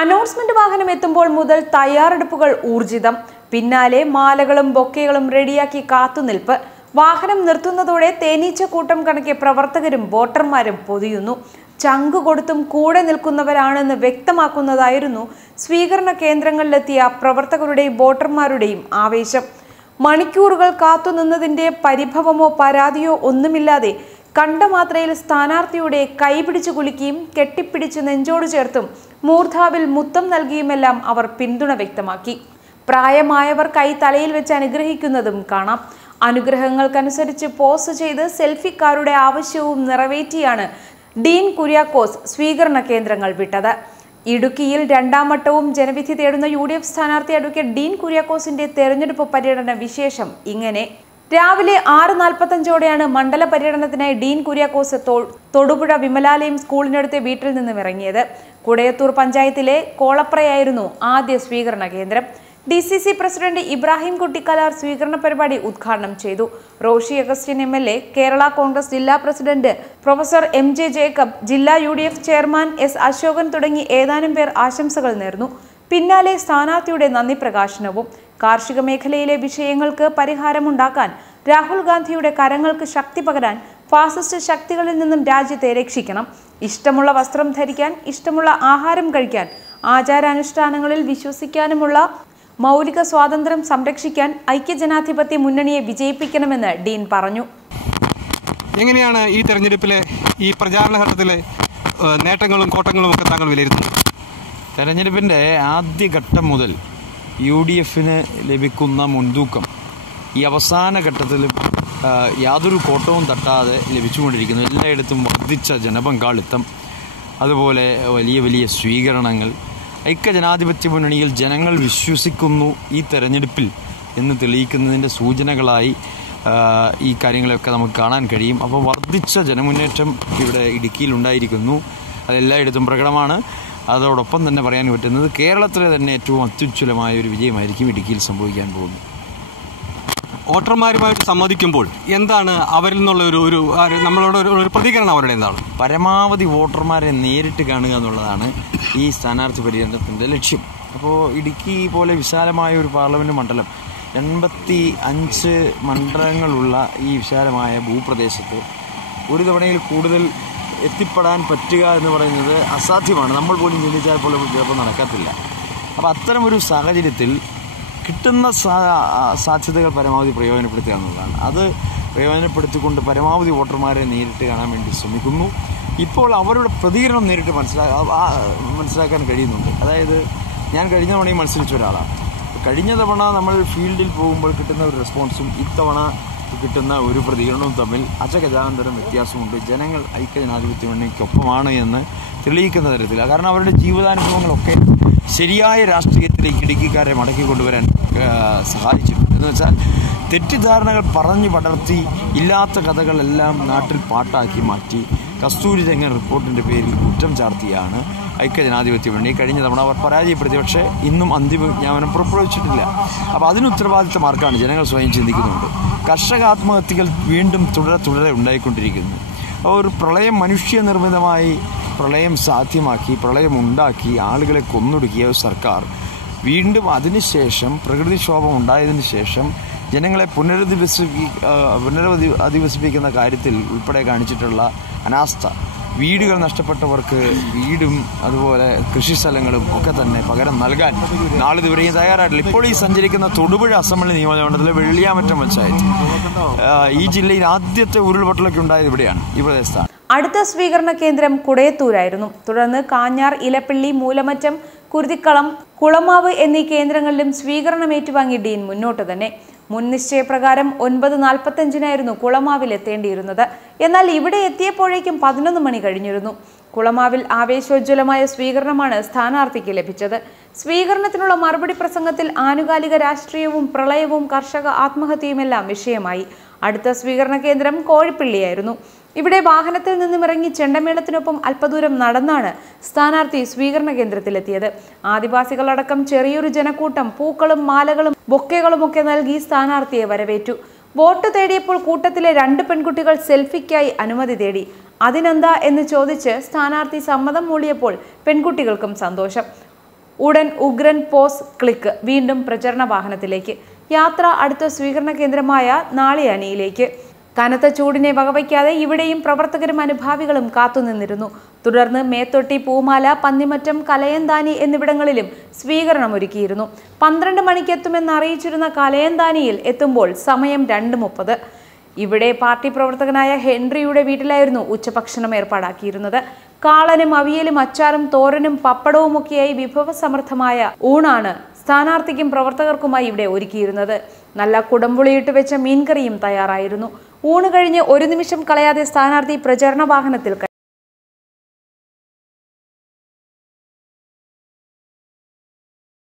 Announcement വാഹനം എത്തുമ്പോൾ മുതൽ തയ്യാറെടുപ്പുകൾ ഊർജിതം. പിന്നാലെ മാലകളും ബൊക്കെകളും റെഡിയാക്കി കാത്തുനിൽപ്പ്. വാഹനം നിർത്തുന്നതോടെ തേനീച്ചക്കൂട്ടം കണക്കെ പ്രവർത്തകരും വോട്ടർമാരും പൊതിയുന്നു. ചങ്കു കൊടുത്തും കൂടെ നിൽക്കുന്നവരാണെന്ന് വ്യക്തമാക്കുന്നതായിരുന്നു സ്വീകരണ കേന്ദ്രങ്ങളിലെത്തിയ പ്രവർത്തകരുടെയും വോട്ടർമാരുടെയും ആവേശം. മണിക്കൂറുകൾ കാത്തുനിന്നതിന്റെ പരിഭവമോ പരാതിയോ ഒന്നുമില്ലാതെ കണ്ട മാത്രയിൽ സ്ഥാനാർത്ഥിയുടെ കൈപിടിച്ചു കുലുക്കിയും കെട്ടിപ്പിടിച്ച് നെഞ്ചോട് ചേർത്തും മൂർധാവിൽ മുത്തം നൽകിയുമെല്ലാം അവർ പിന്തുണ വ്യക്തമാക്കി. പ്രായമായവർ കൈ തലയിൽ വെച്ച് അനുഗ്രഹിക്കുന്നതും കാണാം. അനുഗ്രഹങ്ങൾക്കനുസരിച്ച് പോസ് ചെയ്ത് സെൽഫിക്കാരുടെ ആവശ്യവും നിറവേറ്റിയാണ് ഡീൻ കുര്യാക്കോസ് സ്വീകരണ കേന്ദ്രങ്ങൾ വിട്ടത്. ഇടുക്കിയിൽ രണ്ടാം വട്ടവും ജനവിധി തേടുന്ന UDF സ്ഥാനാർത്ഥി അഡ്വക്കേറ്റ് ഡീൻ കുര്യാക്കോസിന്റെ തെരഞ്ഞെടുപ്പ് പര്യടന വിശേഷം ഇങ്ങനെ. രാവിലെ 6:45ഓടെയാണ് മണ്ഡല പര്യടനത്തിനായി ഡീൻ കുര്യാക്കോസ് തൊടുപുഴ വിമലാലയം സ്കൂളിനടുത്തെ വീട്ടിൽ നിന്നും ഇറങ്ങിയത്. കുടയത്തൂർ പഞ്ചായത്തിലെ കോളപ്രയായിരുന്നു ആദ്യ സ്വീകരണ കേന്ദ്രം. DCC പ്രസിഡന്റ് ഇബ്രാഹിം കുട്ടിക്കലാർ സ്വീകരണ പരിപാടി ഉദ്ഘാടനം ചെയ്തു. റോഷി അഗസ്റ്റിൻ MLA, കേരള കോൺഗ്രസ് ജില്ലാ പ്രസിഡന്റ് പ്രൊഫസർ MJ ജേക്കബ്, ജില്ലാ UDF ചെയർമാൻ S അശോകൻ തുടങ്ങി ഏതാനും പേർ ആശംസകൾ നേർന്നു. പിന്നാലെ സ്ഥാനാർത്ഥിയുടെ നന്ദി പ്രകാശനവും. കാർഷിക മേഖലയിലെ വിഷയങ്ങൾക്ക് പരിഹാരമുണ്ടാക്കാൻ രാഹുൽ ഗാന്ധിയുടെ കരങ്ങൾക്ക് ശക്തി പകരാൻ ഫാസിസ്റ്റ് ശക്തികളിൽ നിന്നും രാജ്യത്തെ രക്ഷിക്കണം. ഇഷ്ടമുള്ള വസ്ത്രം ധരിക്കാൻ, ഇഷ്ടമുള്ള ആഹാരം കഴിക്കാൻ, ആചാരാനുഷ്ഠാനങ്ങളിൽ വിശ്വസിക്കാനുമുള്ള മൗലിക സ്വാതന്ത്ര്യം സംരക്ഷിക്കാൻ ഐക്യജനാധിപത്യ മുന്നണിയെ വിജയിപ്പിക്കണമെന്ന് ഡീൻ പറഞ്ഞു. എങ്ങനെയാണ് ഈ തെരഞ്ഞെടുപ്പിലെ ഈ പ്രചാരണ ഘട്ടത്തിലെ നേട്ടങ്ങളും കോട്ടങ്ങളും ഒക്കെ താങ്കൾ വിലയിരുത്തുന്നത്? തെരഞ്ഞെടുപ്പിൻ്റെ ആദ്യഘട്ടം മുതൽ UDFന് ലഭിക്കുന്ന മുൻതൂക്കം ഈ അവസാന ഘട്ടത്തിലും യാതൊരു കോട്ടവും തട്ടാതെ ലഭിച്ചുകൊണ്ടിരിക്കുന്നു. എല്ലായിടത്തും വർദ്ധിച്ച ജനപങ്കാളിത്തം, അതുപോലെ വലിയ വലിയ സ്വീകരണങ്ങൾ. ഐക്യജനാധിപത്യ മുന്നണിയിൽ ജനങ്ങൾ വിശ്വസിക്കുന്നു ഈ തെരഞ്ഞെടുപ്പിൽ എന്ന് തെളിയിക്കുന്നതിൻ്റെ സൂചനകളായി ഈ കാര്യങ്ങളൊക്കെ നമുക്ക് കാണാൻ കഴിയും. അപ്പോൾ വർദ്ധിച്ച ജനമുന്നേറ്റം ഇവിടെ ഇടുക്കിയിൽ ഉണ്ടായിരിക്കുന്നു. അതെല്ലായിടത്തും പ്രകടമാണ്. അതോടൊപ്പം തന്നെ പറയാൻ പറ്റുന്നത് കേരളത്തിലെ തന്നെ ഏറ്റവും അത്യുജ്വലമായ ഒരു വിജയമായിരിക്കും ഇടുക്കിയിൽ സംഭവിക്കാൻ പോകുന്നത്. വോട്ടർമാരുമായിട്ട് സംവദിക്കുമ്പോൾ എന്താണ് അവരിൽ നിന്നുള്ള ഒരു നമ്മളോട് ഒരു പ്രതികരണം അവരുടെ എന്താണ്? പരമാവധി വോട്ടർമാരെ നേരിട്ട് കാണുക എന്നുള്ളതാണ് ഈ സ്ഥാനാർത്ഥി പര്യടനത്തിൻ്റെ ലക്ഷ്യം. അപ്പോൾ ഇടുക്കി പോലെ വിശാലമായ ഒരു പാർലമെൻറ്റ് മണ്ഡലം, 85 മണ്ഡലങ്ങളുള്ള ഈ വിശാലമായ ഭൂപ്രദേശത്ത് ഒരു തവണയിൽ കൂടുതൽ എത്തിപ്പെടാൻ പറ്റുക എന്ന് പറയുന്നത് അസാധ്യമാണ്. നമ്മൾ പോലും ചിന്തിച്ചാൽ പോലും ചിലപ്പോൾ നടക്കത്തില്ല. അപ്പോൾ അത്തരമൊരു സാഹചര്യത്തിൽ കിട്ടുന്ന സാധ്യതകൾ പരമാവധി പ്രയോജനപ്പെടുത്തുക എന്നുള്ളതാണ്. അത് പ്രയോജനപ്പെടുത്തിക്കൊണ്ട് പരമാവധി വോട്ടർമാരെ നേരിട്ട് കാണാൻ വേണ്ടി ശ്രമിക്കുന്നു. ഇപ്പോൾ അവരുടെ പ്രതികരണം നേരിട്ട് മനസ്സിലാക്കാൻ കഴിയുന്നുണ്ട്. അതായത് ഞാൻ കഴിഞ്ഞ തവണയും മത്സരിച്ച ഒരാളാണ്. കഴിഞ്ഞ തവണ നമ്മൾ ഫീൽഡിൽ പോകുമ്പോൾ കിട്ടുന്ന ഒരു റെസ്പോൺസും ഇത്തവണ കിട്ടുന്ന ഒരു പ്രതികരണവും തമ്മിൽ അജഗജാന്തരം വ്യത്യാസമുണ്ട്. ജനങ്ങൾ ഐക്യജനാധിപത്യ മുന്നണിക്കൊപ്പമാണ് എന്ന് തെളിയിക്കുന്ന തരത്തിലാണ്. കാരണം അവരുടെ ജീവിതാനുഭവങ്ങളൊക്കെ ശരിയായ രാഷ്ട്രീയത്തിലേക്ക് ഇടുക്കിക്കാരെ മടക്കി കൊണ്ടുവരാൻ സഹായിച്ചിട്ടുണ്ട്. എന്ന് വെച്ചാൽ തെറ്റിദ്ധാരണകൾ പറഞ്ഞു പടർത്തി ഇല്ലാത്ത കഥകളെല്ലാം നാട്ടിൽ പാട്ടാക്കി മാറ്റി കസ്തൂരി രംഗൻ റിപ്പോർട്ടിൻ്റെ പേരിൽ കുറ്റം ചാർത്തിയാണ് ഐക്യജനാധിപത്യ മുന്നണി കഴിഞ്ഞ തവണ അവർ പരാജയപ്പെടുത്തി. പക്ഷേ ഇന്നും അന്തിമ വിജ്ഞാപനം പുറപ്പെടുവിച്ചിട്ടില്ല. അപ്പോൾ അതിന് ഉത്തരവാദിത്തം ആർക്കാണ്? ജനങ്ങൾ സ്വയം ചിന്തിക്കുന്നുണ്ട്. കർഷക ആത്മഹത്യകൾ വീണ്ടും തുടരെ ഉണ്ടായിക്കൊണ്ടിരിക്കുന്നു. ഒരു പ്രളയം മനുഷ്യനിർമ്മിതമായി പ്രളയം സാധ്യമാക്കി, പ്രളയം ഉണ്ടാക്കി, ആളുകളെ കൊന്നൊടുക്കിയ ഒരു സർക്കാർ വീണ്ടും അതിനുശേഷം പ്രകൃതിക്ഷോഭം ഉണ്ടായതിനു ശേഷം ജനങ്ങളെ പുനരധിവസിപ്പിക്കുന്ന കാര്യത്തിൽ ഉൾപ്പെടെ കാണിച്ചിട്ടുള്ള അനാസ്ഥ, വീടുകൾ നഷ്ടപ്പെട്ടവർക്ക് വീടും അതുപോലെ കൃഷിസ്ഥലങ്ങളും ഒക്കെ തന്നെ പകരം നൽകാൻ നാളിതുവരെയും തയ്യാറായിട്ടില്ല. ഇപ്പോൾ ഈ സഞ്ചരിക്കുന്ന തൊടുപുഴ അസംബ്ലി നിയോജകമണ്ഡലത്തിലെ വെള്ളിയാമറ്റം പഞ്ചായത്ത് ഈ ജില്ലയിൽ ആദ്യത്തെ ഉരുൾപൊട്ടലൊക്കെ ഉണ്ടായത് ഇവിടെയാണ്, ഈ പ്രദേശത്താണ്. അടുത്ത സ്വീകരണ കേന്ദ്രം കുടയത്തൂരായിരുന്നു. തുടർന്ന് കാഞ്ഞാർ, ഇലപ്പിള്ളി, മൂലമറ്റം, കുരുതിക്കളം, കുളമാവ് എന്നീ കേന്ദ്രങ്ങളിലും സ്വീകരണം ഏറ്റുവാങ്ങി ഡീൻ മുന്നോട്ട് തന്നെ. മുൻ നിശ്ചയപ്രകാരം 9:45 കുളമാവിൽ എത്തേണ്ടിയിരുന്നത്. എന്നാൽ ഇവിടെ എത്തിയപ്പോഴേക്കും 11 മണി കഴിഞ്ഞിരുന്നു. കുളമാവിൽ ആവേശോജ്വലമായ സ്വീകരണമാണ് സ്ഥാനാർത്ഥിക്ക് ലഭിച്ചത്. സ്വീകരണത്തിനുള്ള മറുപടി പ്രസംഗത്തിൽ ആനുകാലിക രാഷ്ട്രീയവും പ്രളയവും കർഷക ആത്മഹത്യയുമെല്ലാം വിഷയമായി. അടുത്ത സ്വീകരണ കേന്ദ്രം കോഴിപ്പള്ളിയായിരുന്നു. ഇവിടെ വാഹനത്തിൽ നിന്നും ഇറങ്ങി ചെണ്ടമേളത്തിനൊപ്പം അല്പദൂരം നടന്നാണ് സ്ഥാനാർത്ഥി സ്വീകരണ കേന്ദ്രത്തിലെത്തിയത്. ആദിവാസികളടക്കം ചെറിയൊരു ജനക്കൂട്ടം പൂക്കളും മാലകളും ബൊക്കെകളുമൊക്കെ നൽകി സ്ഥാനാർത്ഥിയെ വരവേറ്റു. വോട്ട് തേടിയപ്പോൾ കൂട്ടത്തിലെ 2 പെൺകുട്ടികൾ സെൽഫിക്കായി അനുമതി തേടി. അതിനെന്താ എന്ന് ചോദിച്ച് സ്ഥാനാർത്ഥി സമ്മതം മൂളിയപ്പോൾ പെൺകുട്ടികൾക്കും സന്തോഷം. ഉടൻ ഉഗ്രൻ പോസ് ക്ലിക്ക് വീണ്ടും പ്രചരണ വാഹനത്തിലേക്ക്. യാത്ര അടുത്ത സ്വീകരണ കേന്ദ്രമായ നാളിയാനിയിലേക്ക്. കനത്ത ചൂടിനെ വകവയ്ക്കാതെ ഇവിടെയും പ്രവർത്തകരും അനുഭാവികളും കാത്തുനിന്നിരുന്നു. തുടർന്ന് മേത്തൊട്ടി, പൂമാല, പന്നിമറ്റം, കലയന്താനി എന്നിവിടങ്ങളിലും സ്വീകരണമൊരുക്കിയിരുന്നു. 12 മണിക്ക് എത്തുമെന്ന് അറിയിച്ചിരുന്ന കലയന്താനിയിൽ എത്തുമ്പോൾ സമയം 2:30. ഇവിടെ പാർട്ടി പ്രവർത്തകനായ ഹെൻറിയുടെ വീട്ടിലായിരുന്നു ഉച്ചഭക്ഷണം ഏർപ്പാടാക്കിയിരുന്നത്. കാളനും അവിയലും അച്ചാറും തോരനും പപ്പടവുമൊക്കെയായി വിഭവസമൃദ്ധമായ ഊണാണ് സ്ഥാനാർത്ഥിക്കും പ്രവർത്തകർക്കുമായി ഇവിടെ ഒരുക്കിയിരുന്നത്. നല്ല കുടംപുളിയിട്ട് വെച്ച മീൻകറിയും തയ്യാറായിരുന്നു. ഊണ് കഴിഞ്ഞ് ഒരു നിമിഷം കളയാതെ സ്ഥാനാർത്ഥി പ്രചരണ വാഹനത്തിൽ